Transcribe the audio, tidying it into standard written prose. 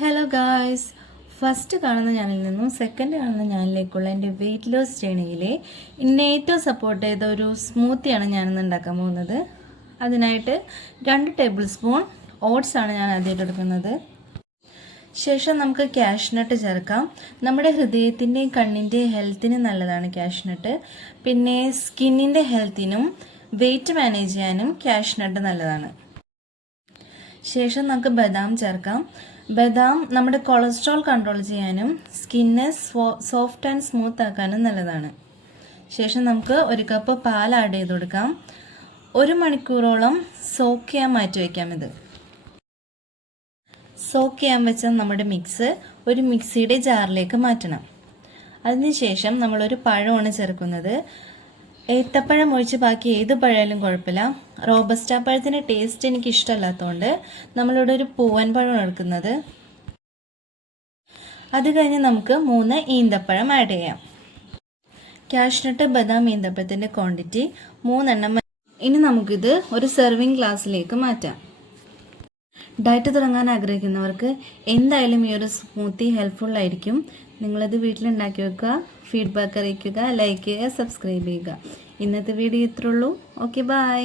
Hello guys, first കാണുന്ന ചാനലിൽ നിന്നും സെക്കൻഡ് കാണുന്ന ചാനലിലേക്കുള്ള എൻ്റെ വെയിറ്റ് ലോസ് ജേണിയിലെ എന്നെ ഏറ്റവും സപ്പോർട്ട് ചെയ്ത ഒരു സ്മൂത്തിയാണ് ഞാനിന്ന് ഉണ്ടാക്കാൻ പോകുന്നത്. അതിനായിട്ട് 2 ടേബിൾ സ്പൂൺ ഓട്സ് ആണ് ഞാൻ ആദ്യമായിട്ട് എടുക്കുന്നത്. ശേഷം നമുക്ക് കാഷ്നട്ട് ചേർക്കാം. നമ്മുടെ ഹൃദയത്തിൻ്റെയും കണ്ണിൻ്റെയും ഹെൽത്തിന് നല്ലതാണ് കാഷ്നട്ട്. പിന്നെ സ്കിന്നിൻ്റെ ഹെൽത്തിനും വെയിറ്റ് മാനേജ് ചെയ്യാനും കാഷ്നട്ട് നല്ലതാണ്. ശേഷം നമുക്ക് ബദാം ചേർക്കാം. ബദാം നമ്മുടെ കൊളസ്ട്രോൾ കൺട്രോൾ ചെയ്യാനും സ്കിന്നെ സോഫ്റ്റ് ആൻഡ് സ്മൂത്ത് ആക്കാനും നല്ലതാണ്. ശേഷം നമുക്ക് 1 കപ്പ് പാൽ ആഡ് ചെയ്ത് കൊടുക്കാം. 1 മണിക്കൂറോളം സോക്ക് ചെയ്യാൻ മാറ്റി വയ്ക്കാം. ഇത് സോക്ക് ചെയ്യാൻ വെച്ച നമ്മുടെ മിക്സ് ഒരു മിക്സിയുടെ ജാറിലേക്ക് മാറ്റണം. അതിനുശേഷം നമ്മളൊരു പഴമാണ് ചേർക്കുന്നത്. ഏത്തപ്പഴം ഒഴിച്ച് ബാക്കി ഏത് പഴമായാലും കുഴപ്പമില്ല. റോബസ്റ്റ പഴത്തിൻ്റെ ടേസ്റ്റ് എനിക്ക് ഇഷ്ടമല്ലാത്തതുകൊണ്ട് നമ്മളിവിടെ ഒരു പൂവൻ പഴമാണ് എടുക്കുന്നത്. അത് കഴിഞ്ഞ് നമുക്ക് 3 ഈന്തപ്പഴം ആഡ് ചെയ്യാം. കാഷ്നട്ട്, ബദാം, ഈന്തപ്പഴത്തിൻ്റെ ക്വാണ്ടിറ്റി 3 എണ്ണം. ഇനി നമുക്കിത് ഒരു സെർവിങ് ഗ്ലാസ്സിലേക്ക് മാറ്റാം. ഡയറ്റ് തുടങ്ങാൻ ആഗ്രഹിക്കുന്നവർക്ക് എന്തായാലും ഈ ഒരു സ്മൂത്തി ഹെൽപ്ഫുൾ ആയിരിക്കും. നിങ്ങളത് വീട്ടിലുണ്ടാക്കി വെക്കുക, ഫീഡ്ബാക്ക് അറിയിക്കുക, ലൈക്ക് ചെയ്യുക, സബ്സ്ക്രൈബ് ചെയ്യുക. ഇന്നത്തെ വീഡിയോ ഇത്രയുള്ളൂ. Okay, by.